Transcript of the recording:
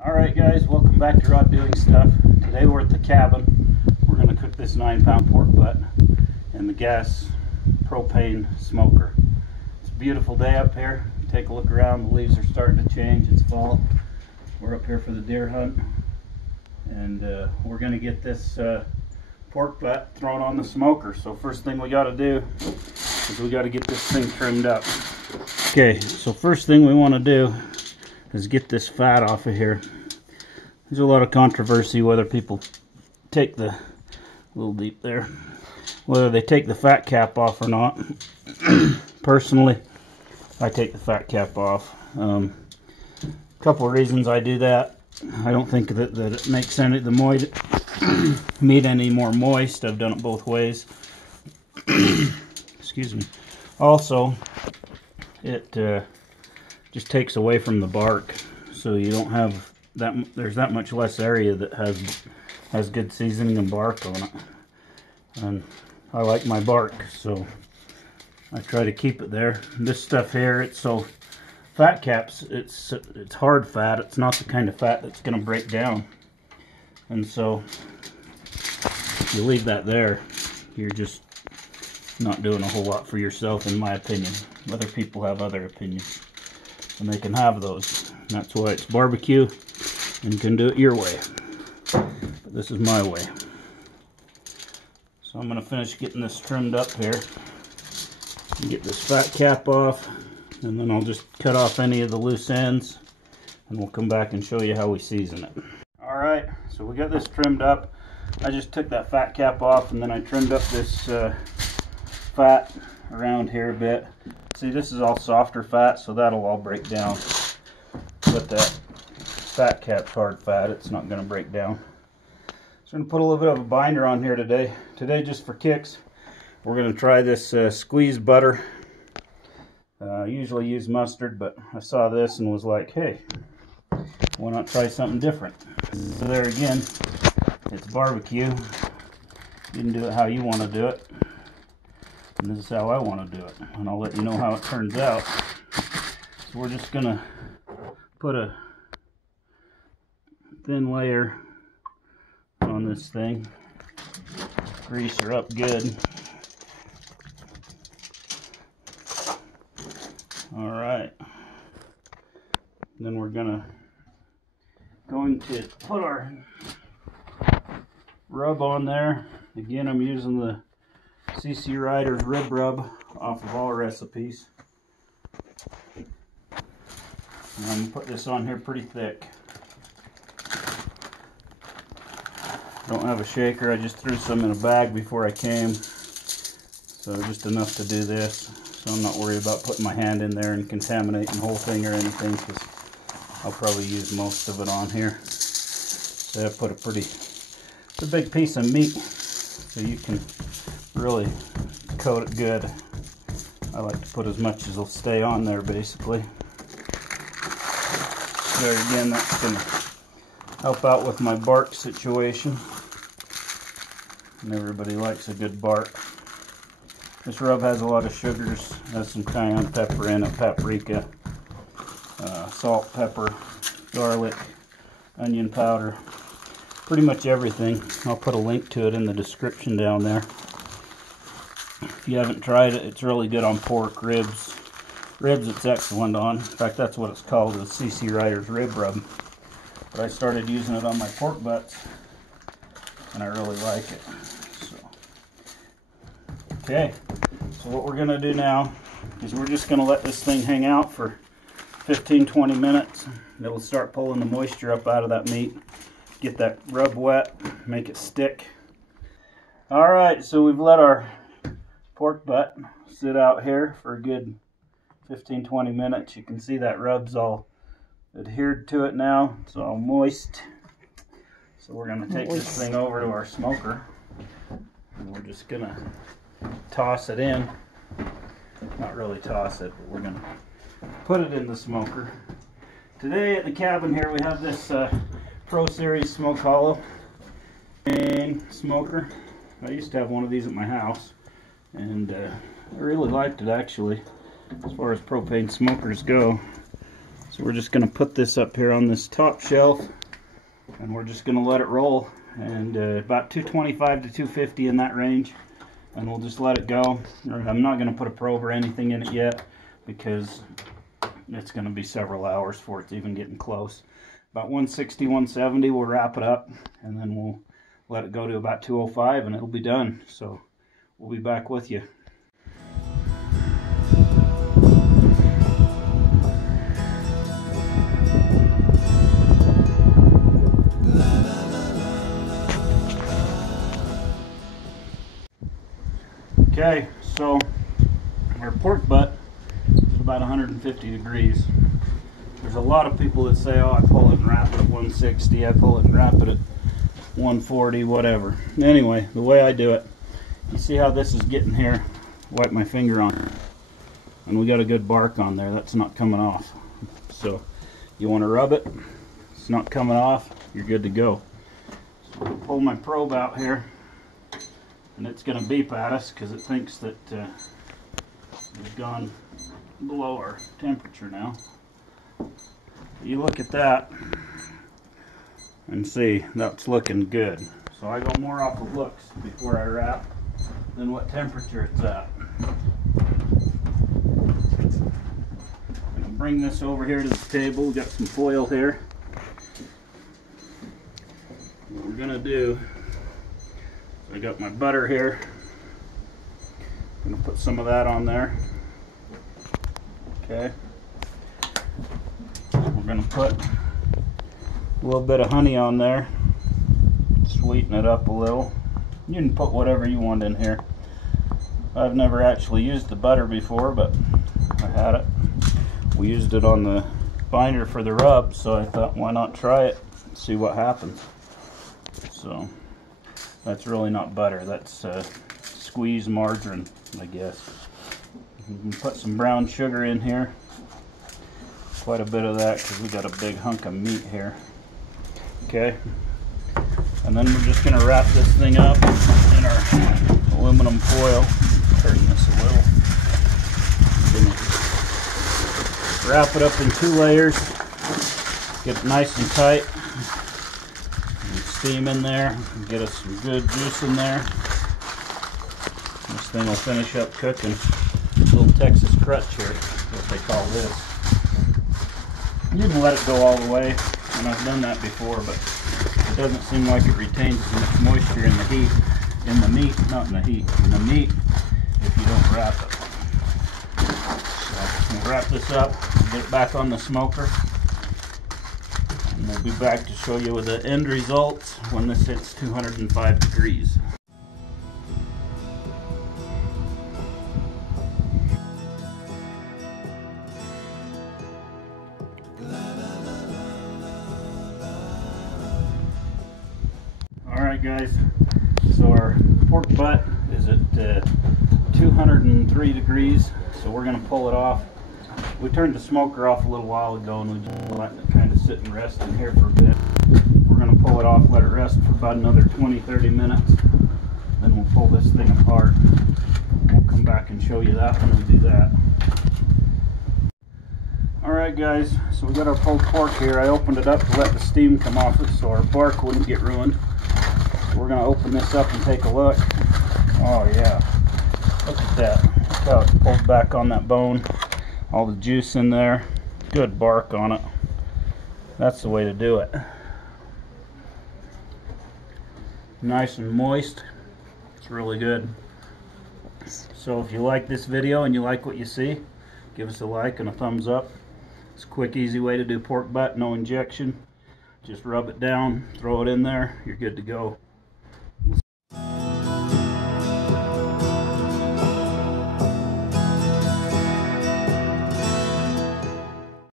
Alright guys, welcome back to Raw Doing Stuff. Today we're at the cabin. We're going to cook this 9-pound pork butt in the gas propane smoker. It's a beautiful day up here. Take a look around, the leaves are starting to change, it's fall. We're up here for the deer hunt and we're going to get this pork butt thrown on the smoker. So first thing we got to do is we got to get this thing trimmed up. Okay, so first thing we want to do is get this fat off of here. There's a lot of controversy whether people take the, a little deep there, whether they take the fat cap off or not. Personally, I take the fat cap off. A couple of reasons I do that. I don't think that it makes any the meat any more moist. I've done it both ways. Excuse me. Also, it just takes away from the bark, so you don't have that. There's that much less area that has good seasoning and bark on it. And I like my bark, so I try to keep it there. This stuff here, it's so fat caps. It's hard fat. It's not the kind of fat that's going to break down. And so if you leave that there, you're just not doing a whole lot for yourself, in my opinion. Other people have other opinions, and they can have those. And that's why it's barbecue, and you can do it your way. But this is my way. So I'm going to finish getting this trimmed up here. And get this fat cap off, and then I'll just cut off any of the loose ends, and we'll come back and show you how we season it. Alright, so we got this trimmed up. I just took that fat cap off, and then I trimmed up this fat around here a bit. See, this is all softer fat, so that'll all break down. But that fat cap's hard fat, it's not going to break down. So I'm going to put a little bit of a binder on here today. Today, just for kicks, we're going to try this squeezed butter. I usually use mustard, but I saw this and was like, hey, why not try something different? So there again, it's barbecue. You can do it how you want to do it. And this is how I want to do it. And I'll let you know how it turns out. So we're just going to put a thin layer on this thing. Grease her up good. Alright. Then we're going to put our rub on there. Again, I'm using the Ryder's rib rub off of all recipes. And I'm going to put this on here pretty thick. Don't have a shaker, I just threw some in a bag before I came. So just enough to do this. So I'm not worried about putting my hand in there and contaminating the whole thing or anything, because I'll probably use most of it on here. So I put it's a big piece of meat, so you can really coat it good. I like to put as much as will stay on there, basically. There again, that's going to help out with my bark situation. And everybody likes a good bark. This rub has a lot of sugars, has some cayenne pepper in it, paprika, salt, pepper, garlic, onion powder, pretty much everything. I'll put a link to it in the description down there. If you haven't tried it, it's really good on pork, ribs. Ribs it's excellent on. In fact, that's what it's called, the Ryder's rib rub. But I started using it on my pork butts, and I really like it. Okay, so what we're going to do now is we're just going to let this thing hang out for 15-20 minutes. It'll start pulling the moisture up out of that meat. Get that rub wet, make it stick. Alright, so we've let our pork butt sit out here for a good 15-20 minutes. You can see that rub's all adhered to it now. It's all moist. So we're going to take this thing over to our smoker, and we're just going to toss it in. Not really toss it, but we're going to put it in the smoker. Today at the cabin here we have this Pro Series Smoke Hollow smoker. I used to have one of these at my house, and I really liked it actually. As far as propane smokers go, it's So we're just going to put this up here on this top shelf, and we're just going to let it roll, and about 225 to 250 in that range, and we'll just let it go. I'm not going to put a probe or anything in it yet because it's going to be several hours before it's even getting close. About 160, 170 we'll wrap it up, and then we'll let it go to about 205 and it'll be done. So we'll be back with you. Okay, so our pork butt is about 150 degrees. There's a lot of people that say, oh, I pull it and wrap it at 160, I pull it and wrap it at 140, whatever. Anyway, the way I do it, you see how this is getting here? Wipe my finger on it, and we got a good bark on there. That's not coming off. So you want to rub it, it's not coming off, you're good to go. So I'll pull my probe out here, and it's going to beep at us because it thinks that we've gone below our temperature now. You look at that and see that's looking good. So I go more off of looks before I wrap than what temperature it's at. I'm going to bring this over here to the table. We've got some foil here. What we're going to do, I got my butter here. I'm going to put some of that on there. Okay. We're going to put a little bit of honey on there. Sweeten it up a little. You can put whatever you want in here. I've never actually used the butter before, but I had it. We used it on the binder for the rub, so I thought, why not try it and see what happens. So that's really not butter, that's squeezed margarine, I guess. You can put some brown sugar in here, quite a bit of that because we got a big hunk of meat here. Okay, and then we're just going to wrap this thing up in our aluminum foil. Turn this a little. Wrap it up in 2 layers, get it nice and tight. Steam in there, get us some good juice in there. This thing will finish up cooking. Little Texas crutch here, what they call this. You can let it go all the way, and I've done that before, but it doesn't seem like it retains as much moisture in the heat, in the meat, not in the heat, in the meat if you don't wrap it. So we'll wrap this up, get it back on the smoker. We'll be back to show you the end results when this hits 205 degrees. Alright guys, so our pork butt is at 203 degrees, so we're going to pull it off. We turned the smoker off a little while ago, and we just let it kind of sit and rest in here for a bit. We're going to pull it off, let it rest for about another 20-30 minutes. Then we'll pull this thing apart. We'll come back and show you that when we do that. Alright guys, so we got our pulled pork here. I opened it up to let the steam come off it so our bark wouldn't get ruined. So we're going to open this up and take a look. Oh yeah, look at that. Look how it's pulled back on that bone. All the juice in there, good bark on it. That's the way to do it. Nice and moist. It's really good. So if you like this video and you like what you see, give us a like and a thumbs up. It's a quick, easy way to do pork butt, no injection. Just rub it down, throw it in there, you're good to go.